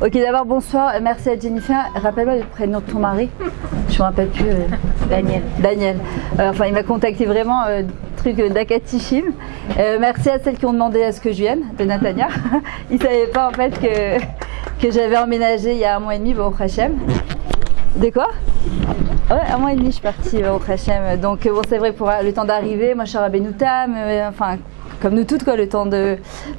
Ok, d'abord bonsoir, merci à Jennifer. Rappelle-moi le prénom de ton mari. Je ne me rappelle plus. Daniel. Daniel. Enfin, il m'a contacté vraiment, truc d'Akatishim. Merci à celles qui ont demandé à ce que je vienne, de Natania. Ils ne savaient pas en fait que j'avais emménagé il y a 1 mois et demi au Hachem. De quoi? Ouais, 1 mois et demi je suis partie au Hachem. Donc bon, c'est vrai, pour le temps d'arriver, moi je suis à Benoutam, enfin comme nous toutes, quoi, le temps de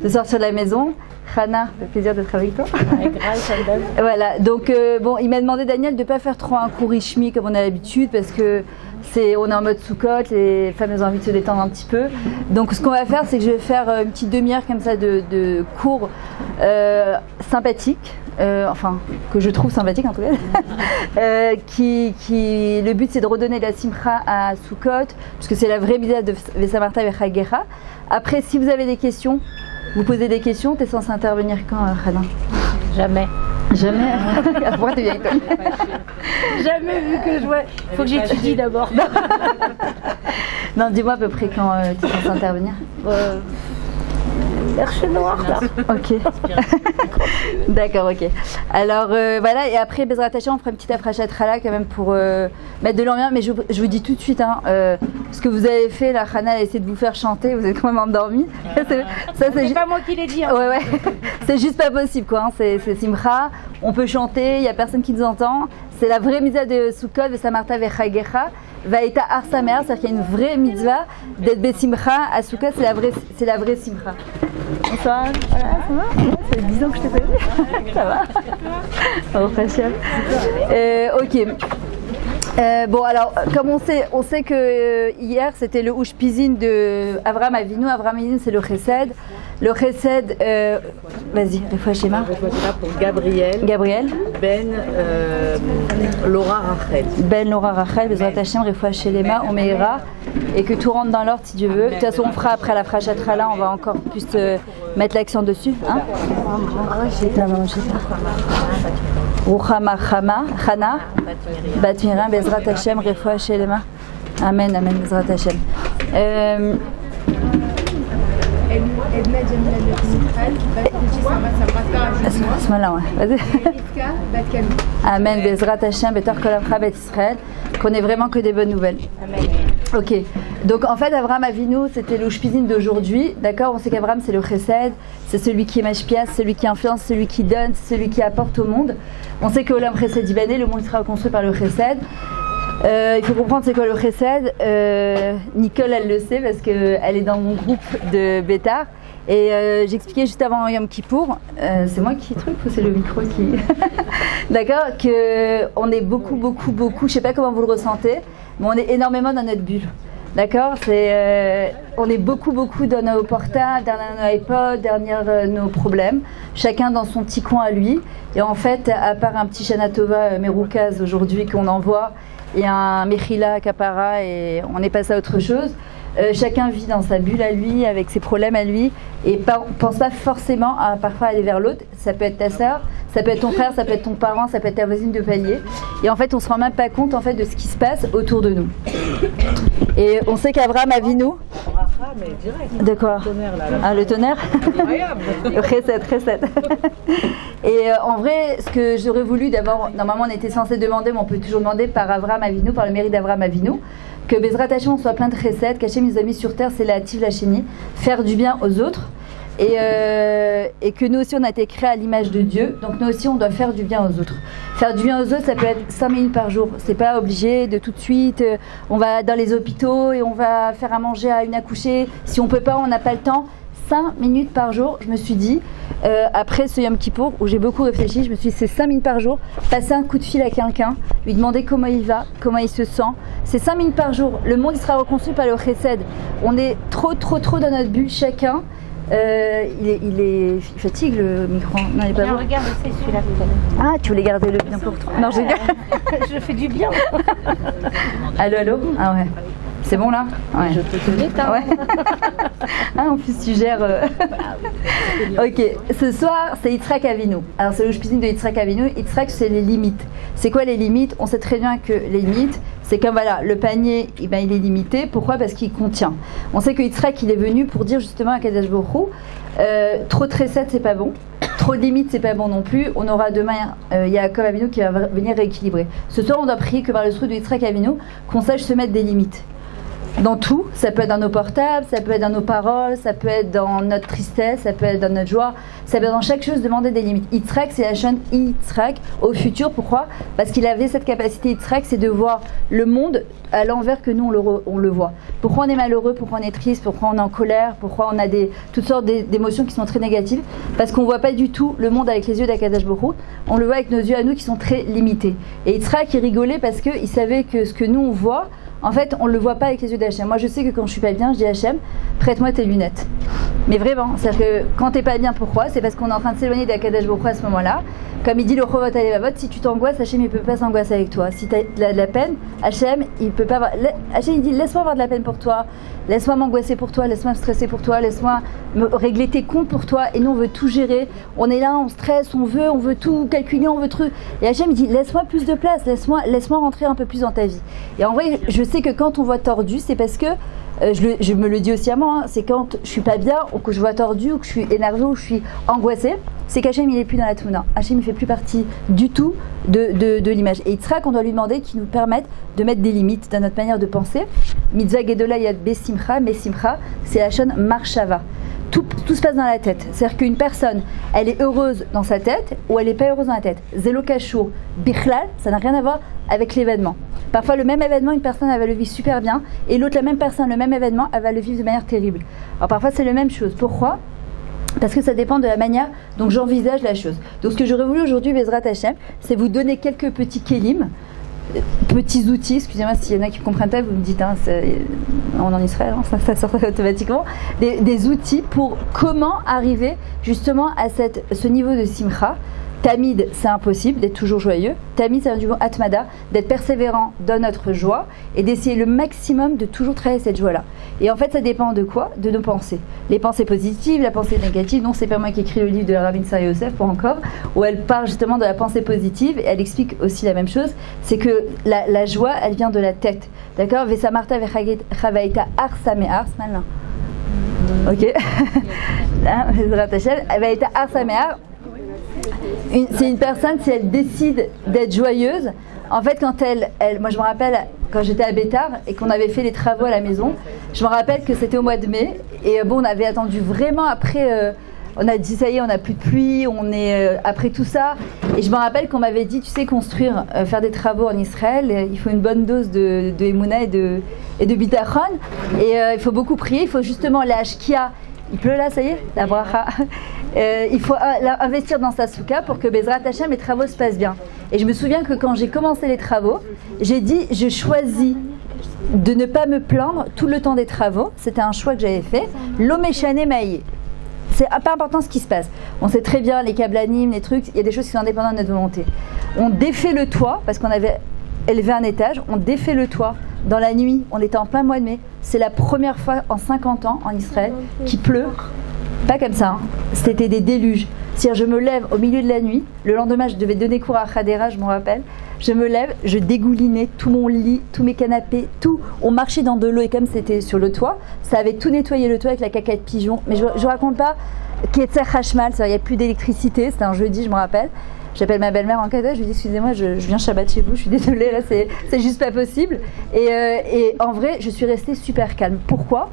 sortir de la maison. Hana, le plaisir d'être avec toi. Ouais, grâce, voilà, donc bon, il m'a demandé, Daniel, de ne pas faire trop un cours Ishmi comme on a l'habitude, parce que on est en mode Soukot, les femmes elles ont envie de se détendre un petit peu. Donc ce qu'on va faire, c'est que je vais faire une petite demi-heure comme ça de cours sympathiques, enfin que je trouve sympathique en tout cas. Le but c'est de redonner la simcha à Soukot, puisque c'est la vraie bid'a de Vesamarta Vechagecha. Après, si vous avez des questions, vous posez des questions. T'es censé intervenir quand, Khana? Jamais. Jamais. Pourquoi t'es bien étonnée? Jamais, vu que je vois. Il faut que j'étudie d'abord. Non, dis-moi à peu près quand tu es censé intervenir. L'arche noir là. Ok. D'accord, ok. Alors voilà, et après Bezrat Hashem, on fera une petite afrachat Chala quand même pour mettre de l'ambiance. Mais je vous dis tout de suite, hein, ce que vous avez fait, la Khana a essayé de vous faire chanter, vous êtes quand même endormis. C'est pas moi qui l'ai dit. Hein. Ouais, ouais. C'est juste pas possible, quoi. Hein. C'est Simcha, on peut chanter, il n'y a personne qui nous entend. C'est la vraie mitzvah de Sukkot, de Samarta Vechagecha. Vaïta Arsamer, c'est-à-dire qu'il y a une vraie mitzvah d'être Besimcha à Sukkot, c'est la vraie Simcha. Bonsoir. Voilà, ça va? Ça fait 10 ans que je t'ai pas vu. Ça va? Oh, Hachem. Ok. Bon, alors, comme on sait que hier c'était le Ushpizin de Avraham Avinu. Avraham Avinu, c'est le Chesed. Le Chesed, vas-y, Refoua Shema. Pour Gabriel. Laura Rachel. Laura Rachel, Bezrat Hashem, Refoua Shema, Omeira. Et que tout rentre dans l'ordre si Dieu veut. De toute façon, on fera après la Frachat Chala, on va encore plus mettre l'accent dessus. Hein? Ruchama Chana, Bat Miriam, Bezrat Hashem, Refoua Shema. Amen, amen, Bezrat Hashem. Amen, Bezrat Hashem, Betor Kolamcha Bet Israël, qu'on ait vraiment que des bonnes nouvelles. Amen. Ok, donc en fait Avraham Avinu c'était le Ushpizin d'aujourd'hui, d'accord? On sait qu'Avraham c'est le Chesed, c'est celui qui est Mashpias, celui qui influence, celui qui donne, celui qui apporte au monde. On sait que Olam Chesed Ibané, le monde sera reconstruit par le Chesed. Il faut comprendre c'est quoi le Chesed. Nicole elle le sait parce qu'elle est dans mon groupe de Bétar. Et j'expliquais juste avant Yom Kippour, c'est moi qui truc ou c'est le micro qui... D'accord, qu'on est beaucoup, je sais pas comment vous le ressentez, mais on est énormément dans notre bulle. D'accord, on est beaucoup dans nos portables, derrière nos iPods, derrière nos problèmes, chacun dans son petit coin à lui. Et en fait, à part un petit Shana Tova Meroukaz aujourd'hui qu'on envoie, et un Mechila Kapara et on est passé à autre chose. Chacun vit dans sa bulle à lui, avec ses problèmes à lui, et pense pas forcément à parfois aller vers l'autre. Ça peut être ta sœur, ça peut être ton frère, ça peut être ton parent, ça peut être ta voisine de palier. Et en fait, on se rend même pas compte en fait de ce qui se passe autour de nous. Et on sait qu'Avraham Avinu. De quoi? Le tonnerre, là. Ah, le tonnerre? Incroyable. Recette. Et en vrai, ce que j'aurais voulu d'abord, normalement on était censé demander, mais on peut toujours demander par Avraham Avinu, par le mérite d'Avraham Avinu, que Bezrat Hashem soit plein de recettes, qu'Hachem nous a mis sur terre, c'est la Tiv la Chénie, faire du bien aux autres. Et que nous aussi on a été créés à l'image de Dieu, donc nous aussi on doit faire du bien aux autres. Faire du bien aux autres, ça peut être 5 minutes par jour, c'est pas obligé de tout de suite, on va dans les hôpitaux et on va faire à manger à une accouchée, si on peut pas, on n'a pas le temps. 5 minutes par jour, je me suis dit, après ce Yom Kippour, où j'ai beaucoup réfléchi, je me suis dit c'est 5 minutes par jour, passer un coup de fil à quelqu'un, lui demander comment il va, comment il se sent. C'est 5 minutes par jour, le monde sera reconstruit par le Chesed. On est trop dans notre bulle chacun. Il fatigue le micro. Non, il est pas bon. Regarde, c'est celui-là. Ah, tu voulais garder le bien pour toi. Non, je fais du bien. Allô? Ah ouais. C'est bon là? Ouais. Je te connais, t'as. Ouais. Ah, en plus tu gères. Ok, ce soir c'est Yitzhak Avinu. Alors c'est le Ushpizin de Yitzhak Avinu. Yitzhak c'est les limites. C'est quoi les limites? On sait très bien que les limites, c'est comme voilà, le panier, il est limité. Pourquoi? Parce qu'il contient. On sait que Yitzhak il est venu pour dire justement à Kadosh Baruch Hu, Trop de recettes, c'est pas bon. Trop de limites, c'est pas bon non plus. On aura demain Yaakov Avinu qui va venir rééquilibrer. Ce soir, on doit prier que par le souhait de Yitzhak Avinu, qu'on sache se mettre des limites. Dans tout, ça peut être dans nos portables, ça peut être dans nos paroles, ça peut être dans notre tristesse, ça peut être dans notre joie, ça peut être dans chaque chose demander des limites. Yitzhak, c'est la chaîne Yitzhak au futur. Pourquoi? Parce qu'il avait cette capacité, Yitzhak, c'est de voir le monde à l'envers que nous on le voit. Pourquoi on est malheureux, pourquoi on est triste, pourquoi on est en colère, pourquoi on a toutes sortes d'émotions qui sont très négatives? Parce qu'on ne voit pas du tout le monde avec les yeux d'Akadosh Baruch Hu, on le voit avec nos yeux à nous qui sont très limités. Et Yitzhak, il rigolait parce qu'il savait que ce que nous on voit, en fait, on ne le voit pas avec les yeux d'Hachem. Moi, je sais que quand je suis pas bien, je dis à Hachem, prête-moi tes lunettes. Mais vraiment, c'est-à-dire que quand t'es pas bien, pourquoi? C'est parce qu'on est en train de s'éloigner d'Akadosh Baruch Hu à ce moment-là. Comme il dit le Chovot Halevavot, si tu t'angoisses, Hachem il peut pas s'angoisser avec toi. Si tu as de la peine, Hachem il peut pas avoir. Hachem il dit laisse-moi avoir de la peine pour toi, laisse-moi m'angoisser pour toi, laisse-moi me stresser pour toi, laisse-moi me régler tes comptes pour toi. Et nous on veut tout gérer. On est là, on stresse, on veut tout calculer, on veut tout. Et Hachem il dit laisse-moi plus de place, laisse-moi rentrer un peu plus dans ta vie. Et en vrai, je sais que quand on voit tordu, c'est parce que je me le dis aussi à moi, hein, c'est quand je suis pas bien ou que je vois tordu ou que je suis énervée ou que je suis angoissée, c'est qu'Hachem il est plus dans la Tmouna. Hachem il fait plus partie du tout de l'image. Et Yitzhak, on doit lui demander qu'il nous permette de mettre des limites dans notre manière de penser. Mitzvah Gedola Yad Besimcha, Mesimcha, c'est la chaîne Marshava. Tout se passe dans la tête. C'est-à-dire qu'une personne, elle est heureuse dans sa tête ou elle n'est pas heureuse dans la tête. Zelo Kashur, Bichlal, ça n'a rien à voir avec l'événement. Parfois, le même événement, une personne, elle va le vivre super bien, et l'autre, la même personne, le même événement, elle va le vivre de manière terrible. Alors parfois, c'est la même chose. Pourquoi? Parce que ça dépend de la manière dont j'envisage la chose. Donc, ce que j'aurais voulu aujourd'hui, Bezrat Hachem, c'est vous donner quelques petits kélim, petits outils. Excusez-moi s'il y en a qui ne comprennent pas, vous me dites, hein, on est en Israël, hein, ça sort automatiquement. Des outils pour comment arriver justement à ce niveau de simcha. Tamid, c'est impossible d'être toujours joyeux. Tamid, ça vient du mot atmada, d'être persévérant dans notre joie et d'essayer le maximum de toujours travailler cette joie-là. Et en fait, ça dépend de quoi? De nos pensées. Les pensées positives, la pensée négative. Non, c'est pas moi qui écris le livre de la Rabbin Sarah Yosef, pas encore, où elle parle justement de la pensée positive et elle explique aussi la même chose. C'est que la joie, elle vient de la tête. D'accord? Vesa Marta Vechavaita Arsamear, c'est mal, non? Ok. Elle va être Arsamear. C'est une personne, si elle décide d'être joyeuse, en fait, quand moi je me rappelle quand j'étais à Bétard et qu'on avait fait les travaux à la maison, je me rappelle que c'était au mois de mai et bon, on avait attendu vraiment après, on a dit ça y est, on n'a plus de pluie, on est après tout ça, et je me rappelle qu'on m'avait dit, tu sais, construire, faire des travaux en Israël, il faut une bonne dose de Emouna et de bitachon, et il faut beaucoup prier, il faut justement la Ashkia. Il pleut là, ça y est, la bracha. Il faut investir dans sa souka pour que Bezrat Hachem, les travaux se passent bien. Et je me souviens que quand j'ai commencé les travaux, j'ai dit, je choisis de ne pas me plaindre tout le temps des travaux. C'était un choix que j'avais fait. L'omeshane maïe. C'est pas important ce qui se passe. On sait très bien les câbles animes, les trucs, il y a des choses qui sont indépendantes de notre volonté. On défait le toit, parce qu'on avait élevé un étage, on défait le toit. Dans la nuit, on était en plein mois de mai. C'est la première fois en 50 ans en Israël qu'il pleut. Pas comme ça, hein. C'était des déluges. C'est-à-dire, je me lève au milieu de la nuit. Le lendemain, je devais donner cours à Khadera, je m'en rappelle. Je me lève, je dégoulinais tout mon lit, tous mes canapés, tout. On marchait dans de l'eau et comme c'était sur le toit, ça avait tout nettoyé le toit avec la caca de pigeon. Mais je raconte pas Ketzer Hashmal, il n'y a plus d'électricité. C'était un jeudi, je me rappelle. J'appelle ma belle-mère en cadeau, je lui dis excusez-moi, je viens Shabbat chez vous, je suis désolée, là c'est juste pas possible. Et en vrai, je suis restée super calme. Pourquoi?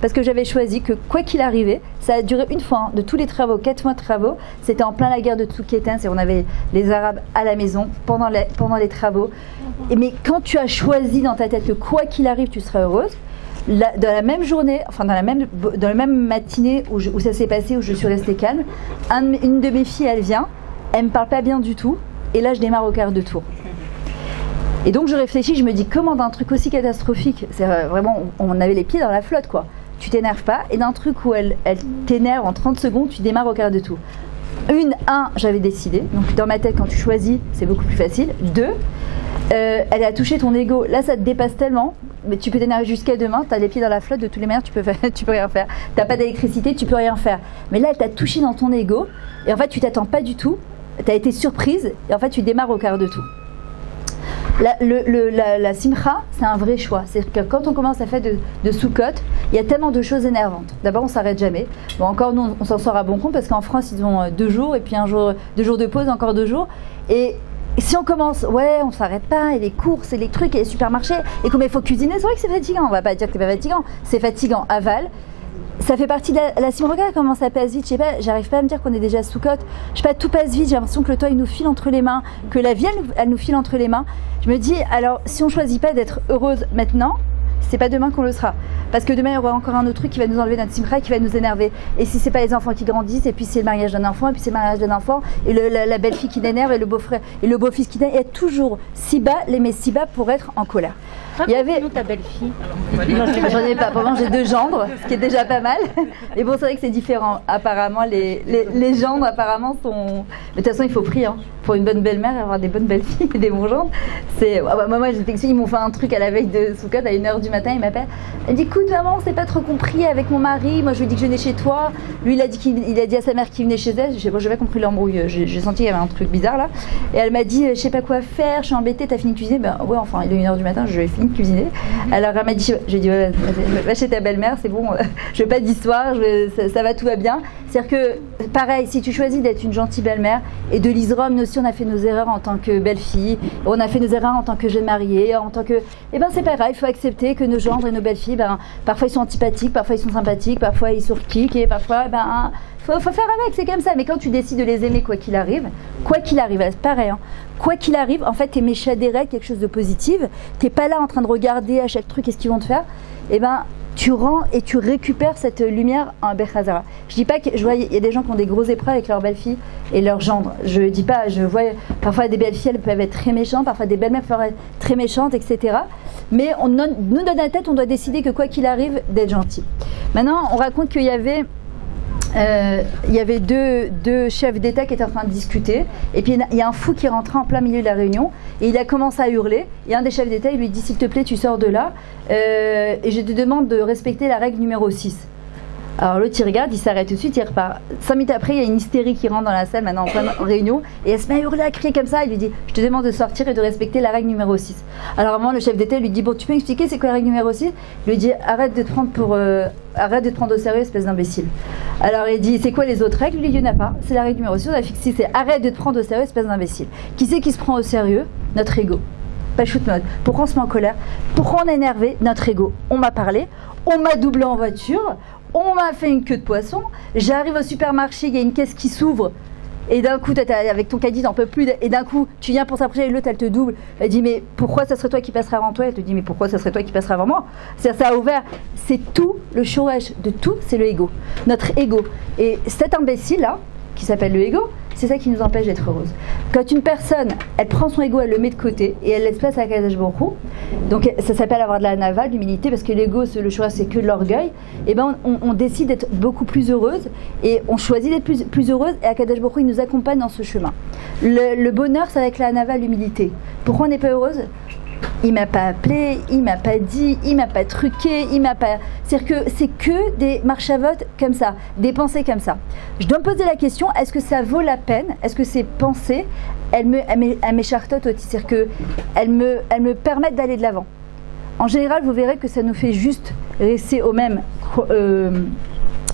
Parce que j'avais choisi que quoi qu'il arrivait, ça a duré une fois, hein, de tous les travaux, 4 mois de travaux, c'était en plein la guerre de Tzoukéten, on avait les Arabes à la maison pendant les travaux. Mais quand tu as choisi dans ta tête que quoi qu'il arrive, tu seras heureuse, dans la même journée, enfin dans la même matinée où ça s'est passé, où je suis restée calme, une de mes filles, elle vient, elle me parle pas bien du tout, et là je démarre au quart de tour. Et donc je réfléchis, je me dis comment d'un truc aussi catastrophique, c'est vraiment, on avait les pieds dans la flotte quoi, tu t'énerves pas, et d'un truc où elle t'énerve en 30 secondes, tu démarres au quart de tour. J'avais décidé, donc dans ma tête quand tu choisis, c'est beaucoup plus facile. 2, elle a touché ton ego, là ça te dépasse tellement, mais tu peux t'énerver jusqu'à demain, tu as les pieds dans la flotte, de toutes les manières tu peux rien faire, tu n'as pas d'électricité, tu peux rien faire. Mais là elle t'a touché dans ton ego, et en fait tu t'attends pas du tout, tu as été surprise, et en fait tu démarres au quart de tour. La simcha, c'est un vrai choix. C'est que quand on commence à faire de Sukkot, il y a tellement de choses énervantes. D'abord, on ne s'arrête jamais. Bon, encore nous, on s'en sort à bon compte parce qu'en France, ils ont 2 jours et puis 2 jours de pause, encore 2 jours. Et si on commence, ouais, on ne s'arrête pas, et les courses, et les trucs, et les supermarchés, et combien il faut cuisiner, c'est vrai que c'est fatigant. On ne va pas dire que c'est pas fatigant. C'est fatigant, aval. Ça fait partie de la simcha. Regarde comment ça passe vite. Je sais pas, j'arrive pas à me dire qu'on est déjà Sukkot. Je sais pas, tout passe vite. J'ai l'impression que le temps il nous file entre les mains, que la vie elle nous file entre les mains. Je me dis, alors si on choisit pas d'être heureuse maintenant, c'est pas demain qu'on le sera. Parce que demain il y aura encore un autre truc qui va nous enlever notre simcha, qui va nous énerver. Et si c'est pas les enfants qui grandissent, et puis c'est le mariage d'un enfant, et puis c'est le mariage d'un enfant, et la belle-fille qui l'énerve, et le beau-frère, et le beau-fils qui l'énerve, il y a toujours si bas, les si bas pour être en colère. Il y avait ta belle-fille. J'en ai pas, pour moi j'ai 2 gendres, ce qui est déjà pas mal. Et bon, c'est vrai que c'est différent. Apparemment, les gendres apparemment sont. Mais de toute façon, il faut prier. Hein. Pour une bonne belle-mère, avoir des bonnes belles-filles et des bons gendres. Moi, j'étais ils m'ont fait un truc à la veille de Sukkot, à 1h du matin, il m'appelle. Elle dit, écoute, maman, on s'est pas trop compris avec mon mari. Moi, je lui ai dit que je venais chez toi. Lui, il a dit à sa mère qu'il venait chez elle. J'ai pas compris l'embrouille. J'ai senti qu'il y avait un truc bizarre là. Et elle m'a dit, je sais pas quoi faire, je suis embêtée, t'as fini de cuisiner. Ben ouais, enfin, il est 1h du matin, je vais finir de cuisiner. Alors elle m'a dit, j'ai dit, ouais, va chez ta belle-mère, c'est bon, je veux pas d'histoire, ça va, tout va bien. C'est-à-dire que, pareil, si tu choisis d'être une gentille belle-mère, et de l'Isrom, nous aussi on a fait nos erreurs en tant que belle-fille, on a fait nos erreurs en tant que jeune mariée, en tant que... Eh ben c'est pareil, il faut accepter que nos gendres et nos belles-filles, ben, parfois ils sont antipathiques, parfois ils sont sympathiques, parfois ils sourkiquent, et parfois, ben... Faut faire avec, c'est comme ça. Mais quand tu décides de les aimer quoi qu'il arrive, c'est pareil. Hein. Quoi qu'il arrive, en fait, t'es méchadéré, quelque chose de positif. T'es pas là en train de regarder à chaque truc qu'est-ce qu'ils vont te faire. Et ben, tu rends et tu récupères cette lumière en Bechazara. Je dis pas que je vois, il y a des gens qui ont des grosses épreuves avec leurs belles-filles et leurs gendres. Je dis pas, je vois parfois des belles-filles, elles peuvent être très méchantes, parfois des belles-mères peuvent être très méchantes, etc. Mais nous, dans la tête, on doit décider que quoi qu'il arrive, d'être gentil. Maintenant, on raconte qu'il y avait deux chefs d'État qui étaient en train de discuter, et puis il y a un fou qui est rentré en plein milieu de la réunion et il a commencé à hurler, et un des chefs d'État il lui dit, s'il te plaît, tu sors de là et je te demande de respecter la règle numéro 6. Alors l'autre il regarde, il s'arrête tout de suite, il repart. 5 minutes après, il y a une hystérie qui rentre dans la salle, maintenant en pleine réunion, et elle se met à hurler, à crier comme ça. Il lui dit, je te demande de sortir et de respecter la règle numéro 6. Alors à un moment, le chef d'État lui dit, bon, tu peux m'expliquer c'est quoi la règle numéro 6? Il lui dit, arrête de te prendre au sérieux, espèce d'imbécile. Alors il dit, c'est quoi les autres règles? Il lui dit, il n'y en a pas, c'est la règle numéro 6, on a fixé, c'est arrête de te prendre au sérieux, espèce d'imbécile. Qui c'est qui se prend au sérieux? Notre ego. Pas shoot mode. Pourquoi on se met en colère? Pourquoi on est énervé? Notre ego. On m'a parlé, on m'a doublé en voiture, on m'a fait une queue de poisson, j'arrive au supermarché, il y a une caisse qui s'ouvre, et d'un coup, avec ton caddie, t'en peux plus, et d'un coup, tu viens pour s'approcher, et l'autre, elle te double. Elle dit, mais pourquoi ça serait toi qui passerait avant toi? Elle te dit, mais pourquoi ça serait toi qui passerait avant moi? C'est-à-dire, ça a ouvert, c'est tout, le chorèche de tout, c'est le ego, notre ego. Et cet imbécile-là, qui s'appelle le ego, c'est ça qui nous empêche d'être heureuse. Quand une personne, elle prend son ego, elle le met de côté et elle laisse place à Kadosh Baruch Hu, donc ça s'appelle avoir de la nava, de l'humilité, parce que l'ego, le choix, c'est que de l'orgueil. Et ben on décide d'être beaucoup plus heureuse et on choisit d'être plus heureuse, et Kadosh Baruch Hu, il nous accompagne dans ce chemin. Le bonheur, c'est avec la nava, l'humilité. Pourquoi on n'est pas heureuse? Il m'a pas appelé, il m'a pas dit, il m'a pas truqué, il m'a pas... C'est que des marchavotes comme ça, des pensées comme ça. Je dois me poser la question, est-ce que ça vaut la peine? Est-ce que ces pensées, elles m'échartotent aussi? C'est-à-dire qu'elles me permettent d'aller de l'avant. En général, vous verrez que ça nous fait juste rester au même...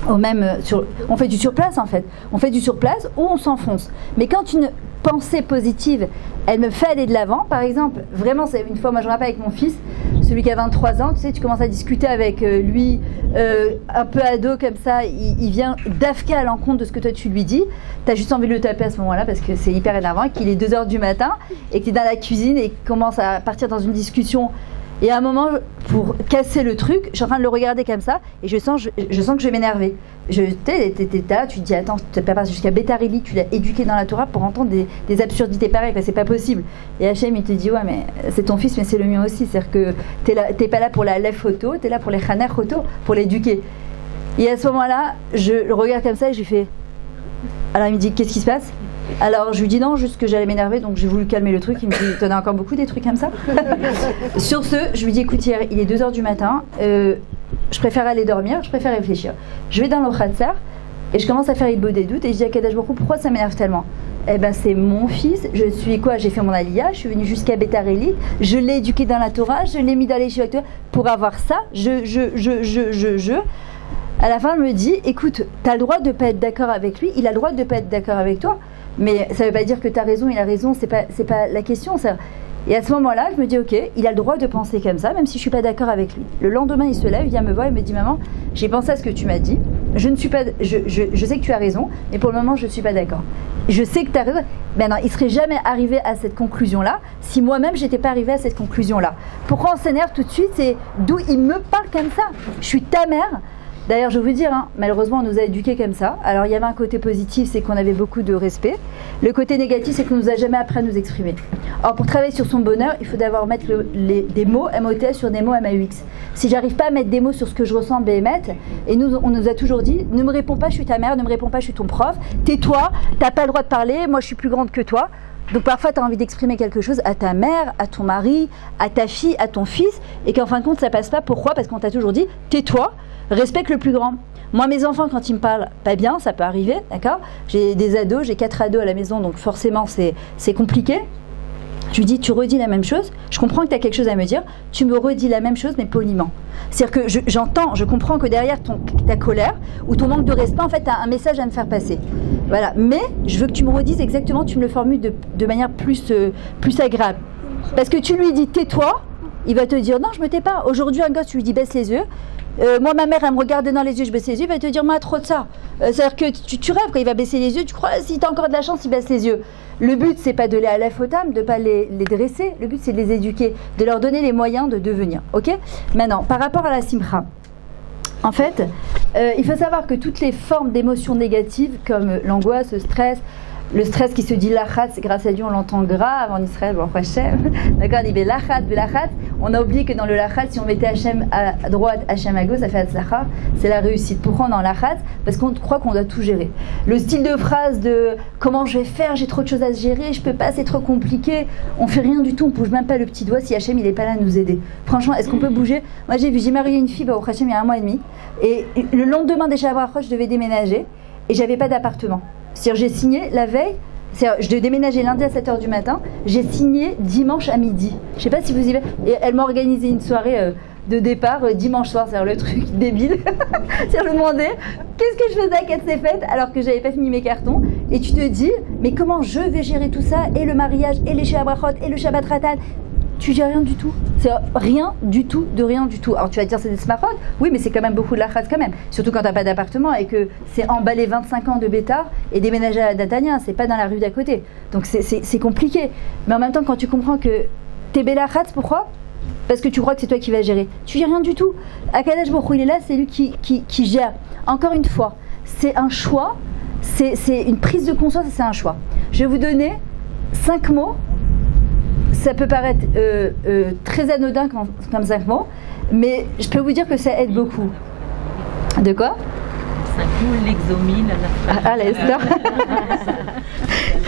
on fait du surplace en fait. On fait du surplace ou on s'enfonce. Mais quand une pensée positive, elle me fait aller de l'avant, par exemple, vraiment, c'est une fois, moi je me rappelle avec mon fils, celui qui a 23 ans, tu sais, tu commences à discuter avec lui, un peu ado comme ça, il vient d'afquer à l'encontre de ce que toi tu lui dis, tu as juste envie de le taper à ce moment-là parce que c'est hyper énervant, et qu'il est 2h du matin et qu'il est dans la cuisine et qu'il commence à partir dans une discussion. Et à un moment, pour casser le truc, je suis en train de le regarder comme ça, et je sens que je vais m'énerver. T'es là, tu te dis, attends, tu n'as pas passé jusqu'à Bétarili, tu l'as éduqué dans la Torah pour entendre des absurdités pareilles, c'est pas possible. Et Hachem, il te dit, ouais, mais c'est ton fils, mais c'est le mien aussi. C'est-à-dire que t'es pas là pour la lèvre photo, t'es là pour les chaner photo, pour l'éduquer. Et à ce moment-là, je le regarde comme ça et je lui fais. Alors il me dit, qu'est-ce qui se passe? Alors je lui dis non, juste que j'allais m'énerver, donc j'ai voulu calmer le truc. Il me dit, t'en as encore beaucoup des trucs comme ça? Sur ce, je lui dis, écoute, il est 2h du matin, je préfère aller dormir, je préfère réfléchir. Je vais dans le Khatsar et je commence à faire Idbo des doutes et je dis à Kadosh Baruch Hu, pourquoi ça m'énerve tellement? eh ben c'est mon fils, je suis quoi, j'ai fait mon aliyah, je suis venue jusqu'à Betareli, je l'ai éduqué dans la Torah, je l'ai mis dans les yeshiva. Pour avoir ça, à la fin, elle me dit, écoute, tu as le droit de ne pas être d'accord avec lui, il a le droit de ne pas être d'accord avec toi, mais ça ne veut pas dire que tu as raison, il a raison, c'est pas la question. Ça. Et à ce moment-là, je me dis, ok, il a le droit de penser comme ça, même si je ne suis pas d'accord avec lui. Le lendemain, il se lève, il vient me voir, il me dit, maman, j'ai pensé à ce que tu m'as dit, je sais que tu as raison, mais pour le moment, je ne suis pas d'accord. Je sais que tu as raison. Ben non, il ne serait jamais arrivé à cette conclusion-là si moi-même, je n'étais pas arrivée à cette conclusion-là. Pourquoi on s'énerve tout de suite? C'est d'où il me parle comme ça. Je suis ta mère. D'ailleurs, je vais vous dire, malheureusement, on nous a éduqués comme ça. Alors, il y avait un côté positif, c'est qu'on avait beaucoup de respect. Le côté négatif, c'est qu'on ne nous a jamais appris à nous exprimer. Or, pour travailler sur son bonheur, il faut d'abord mettre des mots MOTS sur des mots MAUX. Si j'arrive pas à mettre des mots sur ce que je ressens, BMET, et on nous a toujours dit, ne me réponds pas, je suis ta mère, ne me réponds pas, je suis ton prof, tais-toi, t'as pas le droit de parler, moi je suis plus grande que toi. Donc parfois tu as envie d'exprimer quelque chose à ta mère, à ton mari, à ta fille, à ton fils, et qu'en fin de compte ça passe pas. Pourquoi? Parce qu'on t'a toujours dit, tais-toi, respecte le plus grand. Moi, mes enfants, quand ils me parlent pas bien, ça peut arriver, d'accord? J'ai des ados, j'ai 4 ados à la maison, donc forcément c'est compliqué. Je lui dis, tu redis la même chose, je comprends que tu as quelque chose à me dire, tu me redis la même chose, mais poliment. C'est-à-dire que j'entends, je comprends que derrière ta colère ou ton manque de respect, en fait, tu as un message à me faire passer. Voilà, mais je veux que tu me redises exactement, tu me le formules de manière plus agréable. Parce que tu lui dis, tais-toi, il va te dire, non, je me tais pas. Aujourd'hui, un gosse, tu lui dis, baisse les yeux. Moi, ma mère, elle me regardait dans les yeux, je baisse les yeux, il va te dire, moi, trop de ça. C'est-à-dire que tu rêves quand il va baisser les yeux, tu crois, si tu as encore de la chance, il baisse les yeux. Le but, c'est pas de les alafotam, de pas les dresser, le but, c'est de les éduquer, de leur donner les moyens de devenir. Ok? Maintenant, par rapport à la simcha, en fait, il faut savoir que toutes les formes d'émotions négatives, comme l'angoisse, le stress qui se dit lachat, c'est grâce à Dieu on l'entend grave en Israël, bon, Hachem. D'accord, il dit lachat, lachat. On a oublié que dans le lachat, si on mettait Hachem à droite, Hachem à gauche, ça fait atzlacha, c'est la réussite. Pourquoi on est en lachat? Parce qu'on croit qu'on doit tout gérer. Le style de phrase de comment je vais faire, j'ai trop de choses à gérer, je peux pas, c'est trop compliqué. On fait rien du tout, on bouge même pas le petit doigt si Hachem il est pas là à nous aider. Franchement, est-ce qu'on peut bouger? Moi j'ai marié une fille, au Hachem il y a 1 mois et demi, et le lendemain des Shabbat, je devais déménager et j'avais pas d'appartement. C'est-à-dire, j'ai signé la veille, je devais déménager lundi à 7h du matin, j'ai signé dimanche à midi. Je ne sais pas si vous y allez. Et elle m'a organisé une soirée de départ dimanche soir, c'est-à-dire le truc débile. C'est-à-dire, je me demandais qu'est-ce que je faisais à Qu'est-ce fête alors que j'avais pas fini mes cartons. Et tu te dis, mais comment je vais gérer tout ça? Et le mariage, et les Shabbat, et le Shabbat Ratan. Tu gères rien du tout. C'est rien du tout, de rien du tout. Alors tu vas te dire c'est des smartphones, oui, mais c'est quand même beaucoup de la race quand même. Surtout quand tu n'as pas d'appartement et que c'est emballer 25 ans de bêta et déménager à Datania, c'est pas dans la rue d'à côté. Donc c'est compliqué. Mais en même temps, quand tu comprends que t'es bella khatz, pourquoi? Parce que tu crois que c'est toi qui vas gérer. Tu gères rien du tout. Akadosh Baruch Hu, il est là, c'est lui qui gère. Encore une fois, c'est un choix, c'est une prise de conscience et c'est un choix. Je vais vous donner 5 mots. Ça peut paraître très anodin comme 5 mots, mais je peux vous dire que ça aide beaucoup. De quoi? 5 mots, l'exomile, à la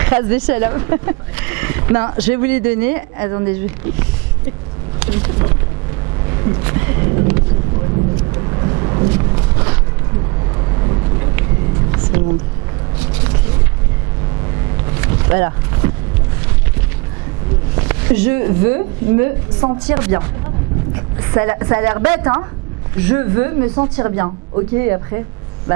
Chas de shalom. Non, je vais vous les donner. Attendez, je vais... Seconde. Voilà. Je veux me sentir bien. Ça a l'air bête, hein? Je veux me sentir bien. Ok, après,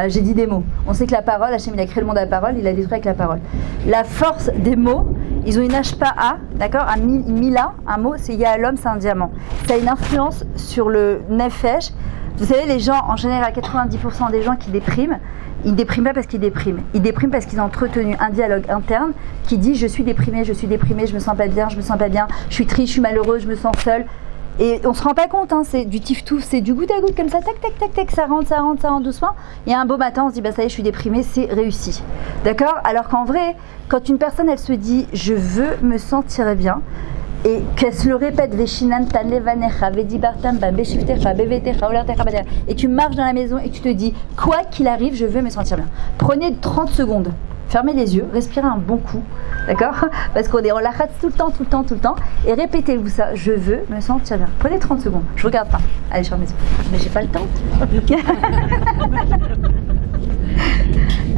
j'ai dit des mots. On sait que la parole, Hachem, il a créé le monde à la parole, il l'a détruit avec la parole. La force des mots, ils ont une HPA, d'accord? Une mila, un mot, c'est Yahalom, c'est un diamant. Ça a une influence sur le nefesh. Vous savez, les gens, en général, 90% des gens qui dépriment, ils ne dépriment pas parce qu'ils dépriment. Ils dépriment parce qu'ils ont entretenu un dialogue interne qui dit je suis déprimé, je me sens pas bien, je me suis triste, je suis malheureuse, je me sens seule. Et on se rend pas compte, hein, c'est du tif-touf, c'est du goutte à goutte comme ça, tac, tac, tac, tac, ça rentre doucement. Et un beau matin, on se dit, ça y est, je suis déprimée, c'est réussi. D'accord? Alors qu'en vrai, quand une personne, elle se dit, je veux me sentir bien, et qu'elle se le répète, et tu marches dans la maison et tu te dis, quoi qu'il arrive, je veux me sentir bien. Prenez 30 secondes, fermez les yeux, respirez un bon coup, d'accord? Parce qu'on est en lachat tout le temps, et répétez-vous ça, je veux me sentir bien. Prenez 30 secondes, je regarde pas. Allez, je ferme les yeux. Mais j'ai pas le temps.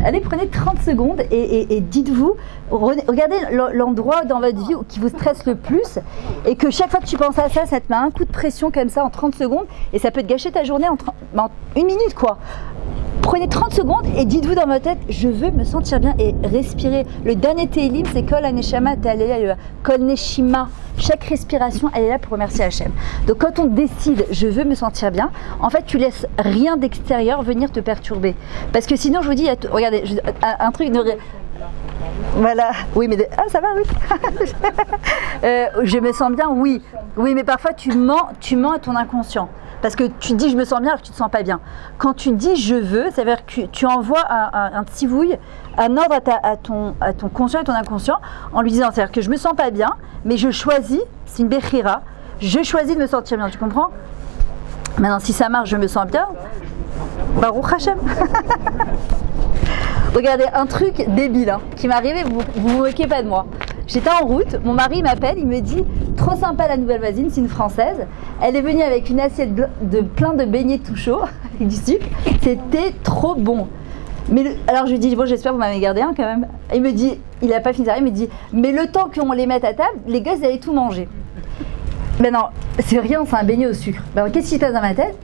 Allez, prenez 30 secondes et dites-vous, regardez l'endroit dans votre vie qui vous stresse le plus et que chaque fois que tu penses à ça, ça te met un coup de pression comme ça en 30 secondes et ça peut te gâcher ta journée en 1 minute quoi. Prenez 30 secondes et dites-vous dans votre tête, je veux me sentir bien et respirer. Le dernier Tehillim, c'est Kol Haneshama Ta'aleh, Kol Neshima. Chaque respiration, elle est là pour remercier Hachem. Donc quand on décide, je veux me sentir bien, en fait, tu laisses rien d'extérieur venir te perturber. Parce que sinon, je vous dis, regardez, un truc de... Voilà, oui, mais ça va, oui. Je me sens bien, oui. Oui, mais parfois, tu mens à ton inconscient. Parce que tu dis je me sens bien alors que tu ne te sens pas bien. Quand tu dis je veux, ça veut dire que tu envoies un tsivouille, un ordre à ton conscient et ton inconscient en lui disant, c'est-à-dire que je me sens pas bien, mais je choisis, c'est une bechira, je choisis de me sentir bien, tu comprends? Maintenant si ça marche, je me sens bien, Baruch Hashem. Regardez, un truc débile hein, qui m'est arrivé, vous moquez pas de moi. J'étais en route, mon mari m'appelle, il me dit trop sympa la nouvelle voisine, c'est une Française. Elle est venue avec une assiette plein de beignets tout chauds, avec du sucre. C'était trop bon. Mais alors je lui dis, bon j'espère que vous m'avez gardé un quand même. Il me dit, il n'a pas fini ça, il me dit, mais le temps qu'on les mette à table, les gosses allaient tout manger. Ben non, c'est rien, c'est un beignet au sucre. Ben qu'est-ce qui se passe dans ma tête?